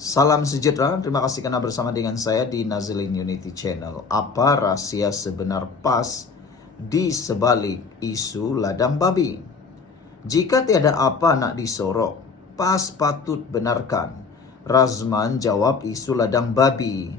Salam sejahtera, terima kasih karena bersama dengan saya di Nazilin Unity Channel. Apa rahasia sebenar PAS di sebalik isu ladang babi? Jika tiada apa nak disorok, PAS patut benarkan. Razman jawab isu ladang babi.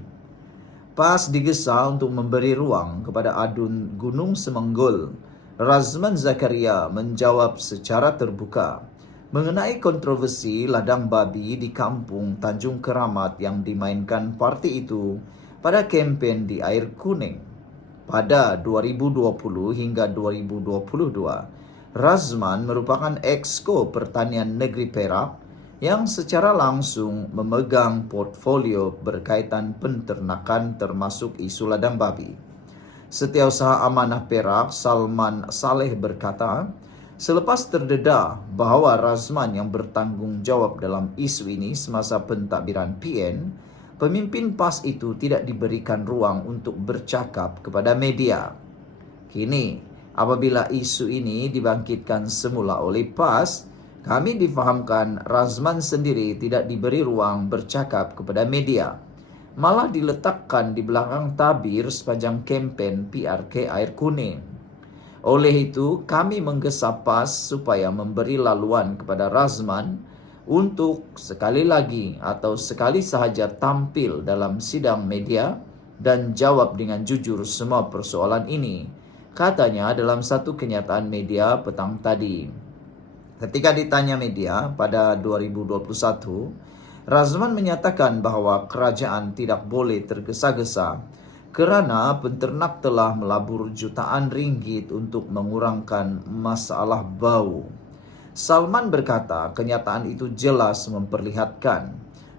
PAS digesa untuk memberi ruang kepada adun Gunung Semenggol. Razman Zakaria menjawab secara terbuka mengenai kontroversi ladang babi di kampung Tanjung Keramat yang dimainkan parti itu pada kempen di Air Kuning. Pada 2020 hingga 2022, Razman merupakan Exco Pertanian Negeri Perak yang secara langsung memegang portfolio berkaitan penternakan termasuk isu ladang babi. Setiausaha Amanah Perak, Salman Saleh berkata, selepas terdedah bahawa Razman yang bertanggung jawab dalam isu ini semasa pentadbiran PN, pemimpin PAS itu tidak diberikan ruang untuk bercakap kepada media. Kini, apabila isu ini dibangkitkan semula oleh PAS, kami difahamkan Razman sendiri tidak diberi ruang bercakap kepada media. Malah diletakkan di belakang tabir sepanjang kempen PRK Air Kuning. Oleh itu, kami menggesa PAS supaya memberi laluan kepada Razman untuk sekali lagi atau sekali sahaja tampil dalam sidang media dan jawab dengan jujur semua persoalan ini, katanya dalam satu kenyataan media petang tadi. Ketika ditanya media pada 2021, Razman menyatakan bahawa kerajaan tidak boleh tergesa-gesa kerana penternak telah melabur jutaan ringgit untuk mengurangkan masalah bau. Salman berkata kenyataan itu jelas memperlihatkan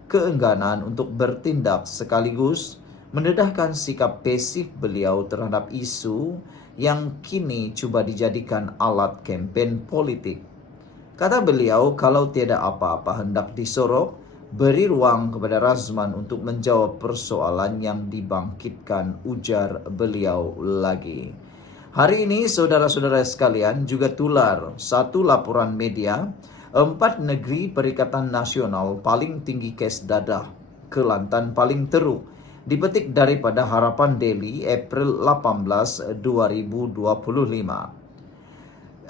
keengganan untuk bertindak sekaligus mendedahkan sikap pasif beliau terhadap isu yang kini cuba dijadikan alat kempen politik. Kata beliau, kalau tiada apa-apa hendak disorok, beri ruang kepada Razman untuk menjawab persoalan yang dibangkitkan, ujar beliau lagi. Hari ini, saudara-saudara sekalian, juga tular satu laporan media, 4 negeri Perikatan Nasional paling tinggi kes dadah, Kelantan paling teruk, dipetik daripada Harapan Daily, April 18, 2025.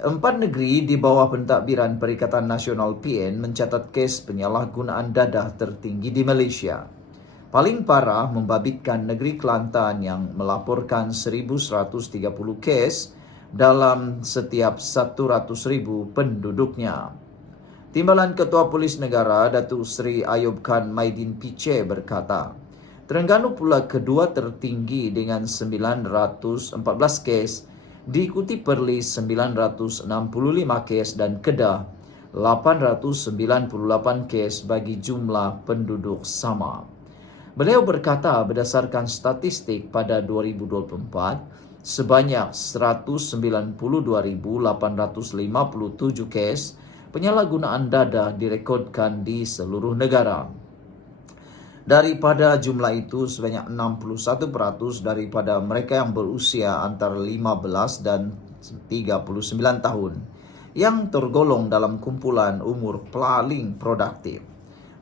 4 negeri di bawah pentadbiran Perikatan Nasional PN mencatat kes penyalahgunaan dadah tertinggi di Malaysia. Paling parah membabitkan negeri Kelantan yang melaporkan 1,130 kes dalam setiap 100,000 penduduknya. Timbalan Ketua Polis Negara Datuk Seri Ayub Khan Maidin Piche berkata, Terengganu pula kedua tertinggi dengan 914 kes, diikuti Perlis 965 kes dan Kedah 898 kes bagi jumlah penduduk sama. Beliau berkata berdasarkan statistik pada 2024, sebanyak 192,857 kes penyalahgunaan dadah direkodkan di seluruh negara. Daripada jumlah itu, sebanyak 61% daripada mereka yang berusia antara 15 dan 39 tahun yang tergolong dalam kumpulan umur paling produktif.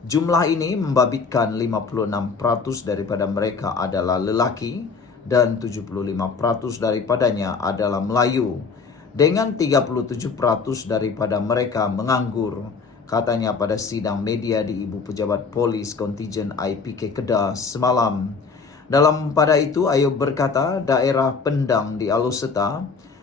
Jumlah ini membabitkan 56% daripada mereka adalah lelaki dan 75% daripadanya adalah Melayu, dengan 37% daripada mereka menganggur, katanya pada sidang media di Ibu Pejabat Polis Kontijen IPK Kedah semalam. Pada itu, Ayub berkata daerah Pendang di Alor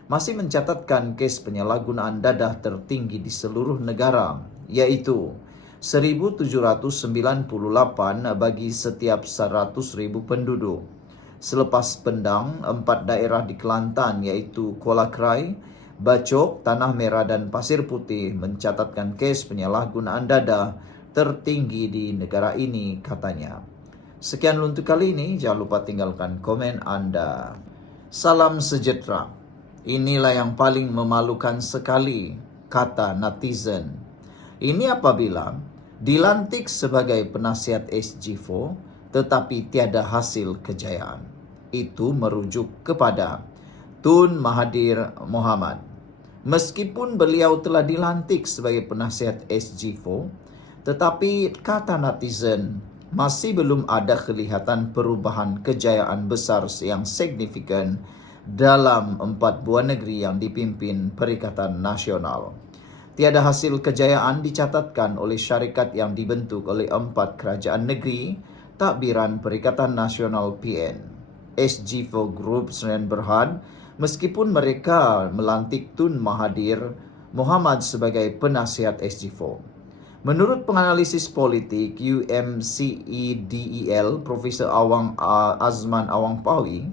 masih mencatatkan kes penyalahgunaan dadah tertinggi di seluruh negara, iaitu 1,798 bagi setiap 100,000 penduduk. Selepas Pendang, 4 daerah di Kelantan iaitu Kuala Krai, Bacok, Tanah Merah dan Pasir Putih mencatatkan kes penyalahgunaan dadah tertinggi di negara ini, katanya. Sekian untuk kali ini, jangan lupa tinggalkan komen Anda. Salam sejahtera. Inilah yang paling memalukan sekali, kata netizen. Ini apabila dilantik sebagai penasihat SG4 tetapi tiada hasil kejayaan. Itu merujuk kepada Tun Mahathir Mohamad. Meskipun beliau telah dilantik sebagai penasihat SG4, tetapi kata netizen, masih belum ada kelihatan perubahan kejayaan besar yang signifikan dalam 4 buah negeri yang dipimpin Perikatan Nasional. Tiada hasil kejayaan dicatatkan oleh syarikat yang dibentuk oleh 4 kerajaan negeri takbiran Perikatan Nasional PN. SG4 Group Sdn Bhd, meskipun mereka melantik Tun Mahathir Mohamad sebagai penasihat SG4. Menurut penganalisis politik UMCEDEL Profesor Azman Awang Pawi,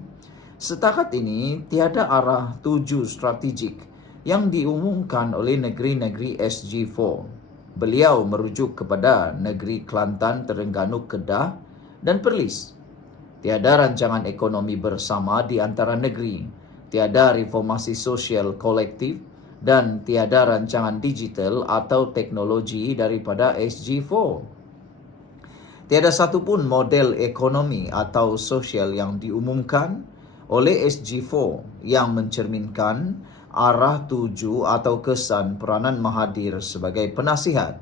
setakat ini tiada arah tuju strategik yang diumumkan oleh negeri-negeri SG4. Beliau merujuk kepada negeri Kelantan, Terengganu, Kedah dan Perlis. Tiada rancangan ekonomi bersama di antara negeri, tiada reformasi sosial kolektif, dan tiada rancangan digital atau teknologi daripada SG4. Tiada satupun model ekonomi atau sosial yang diumumkan oleh SG4 yang mencerminkan arah tuju atau kesan peranan Mahathir sebagai penasihat.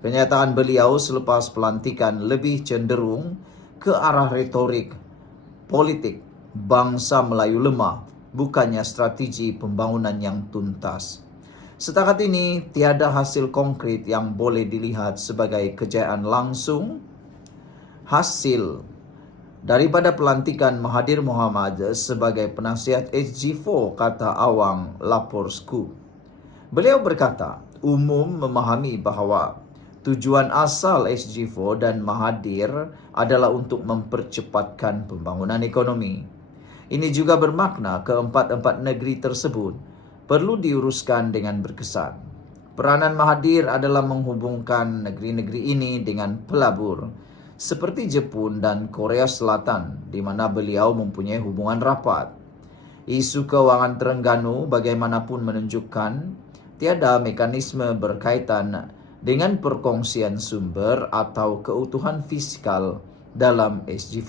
Kenyataan beliau selepas pelantikan lebih cenderung ke arah retorik politik bangsa Melayu lemah, bukannya strategi pembangunan yang tuntas. Setakat ini, tiada hasil konkret yang boleh dilihat sebagai kejayaan langsung hasil daripada pelantikan Mahathir Mohamad sebagai penasihat SG4, kata Awang lapor Scoop. Beliau berkata, umum memahami bahawa tujuan asal SG4 dan Mahathir adalah untuk mempercepatkan pembangunan ekonomi. Ini juga bermakna keempat-empat negeri tersebut perlu diuruskan dengan berkesan. Peranan Mahathir adalah menghubungkan negeri-negeri ini dengan pelabur seperti Jepun dan Korea Selatan, di mana beliau mempunyai hubungan rapat. Isu keuangan Terengganu bagaimanapun menunjukkan tiada mekanisme berkaitan dengan perkongsian sumber atau keutuhan fiskal dalam SG4.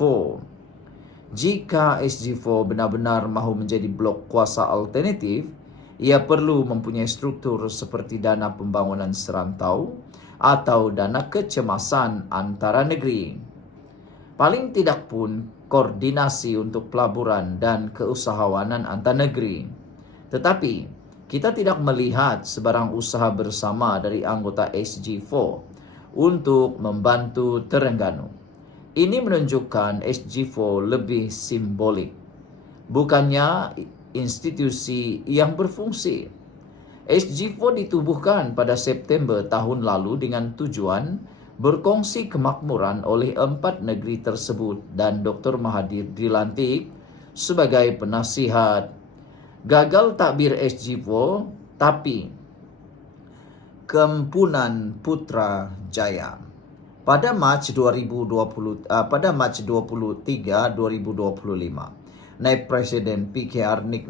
Jika SG4 benar-benar mahu menjadi blok kuasa alternatif, ia perlu mempunyai struktur seperti dana pembangunan serantau atau dana kecemasan antara negeri. Paling tidak pun koordinasi untuk pelaburan dan keusahawanan antar negeri. Tetapi, kita tidak melihat sebarang usaha bersama dari anggota SG4 untuk membantu Terengganu. Ini menunjukkan SG4 lebih simbolik, bukannya institusi yang berfungsi. SG4 ditubuhkan pada September tahun lalu dengan tujuan berkongsi kemakmuran oleh 4 negeri tersebut dan Dr. Mahathir dilantik sebagai penasihat. Gagal takbir SG4, tapi Kempunan Putrajaya. Pada Mac 23, 2025, Naib Presiden PKR Nik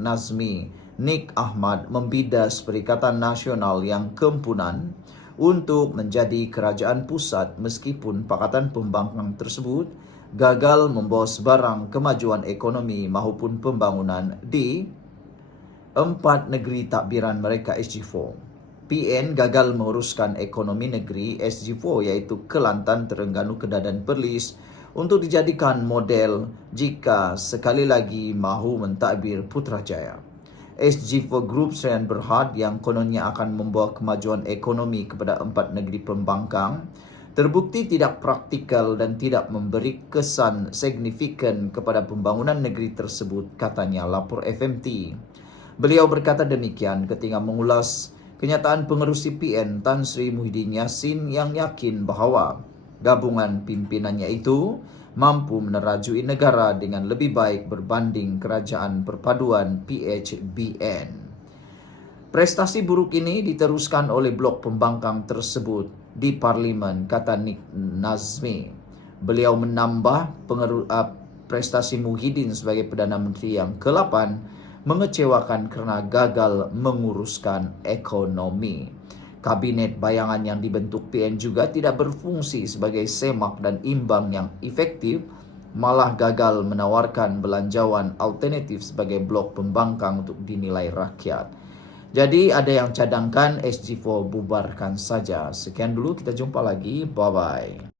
Ahmad membidas Perikatan Nasional yang kempunan untuk menjadi kerajaan pusat meskipun Pakatan Pembangkang tersebut gagal membawa sebarang kemajuan ekonomi maupun pembangunan di 4 negeri takbiran mereka SG4. PN gagal menguruskan ekonomi negeri SG4 iaitu Kelantan, Terengganu, Kedah dan Perlis untuk dijadikan model jika sekali lagi mahu mentadbir Putrajaya. SG4 Group Sdn Bhd yang kononnya akan membawa kemajuan ekonomi kepada 4 negeri pembangkang terbukti tidak praktikal dan tidak memberi kesan signifikan kepada pembangunan negeri tersebut, katanya lapor FMT. Beliau berkata demikian ketika mengulas kenyataan pengerusi PN Tan Sri Muhyiddin Yassin yang yakin bahawa gabungan pimpinannya itu mampu menerajui negara dengan lebih baik berbanding kerajaan perpaduan PHBN. Prestasi buruk ini diteruskan oleh blok pembangkang tersebut di Parlimen, kata Nik Nazmi. Beliau menambah prestasi Muhyiddin sebagai Perdana Menteri yang ke-8 mengecewakan kerana gagal menguruskan ekonomi. Kabinet bayangan yang dibentuk PN juga tidak berfungsi sebagai semak dan imbang yang efektif, malah gagal menawarkan belanjawan alternatif sebagai blok pembangkang untuk dinilai rakyat. Jadi ada yang cadangkan SG4 bubarkan saja. Sekian dulu, kita jumpa lagi. Bye-bye.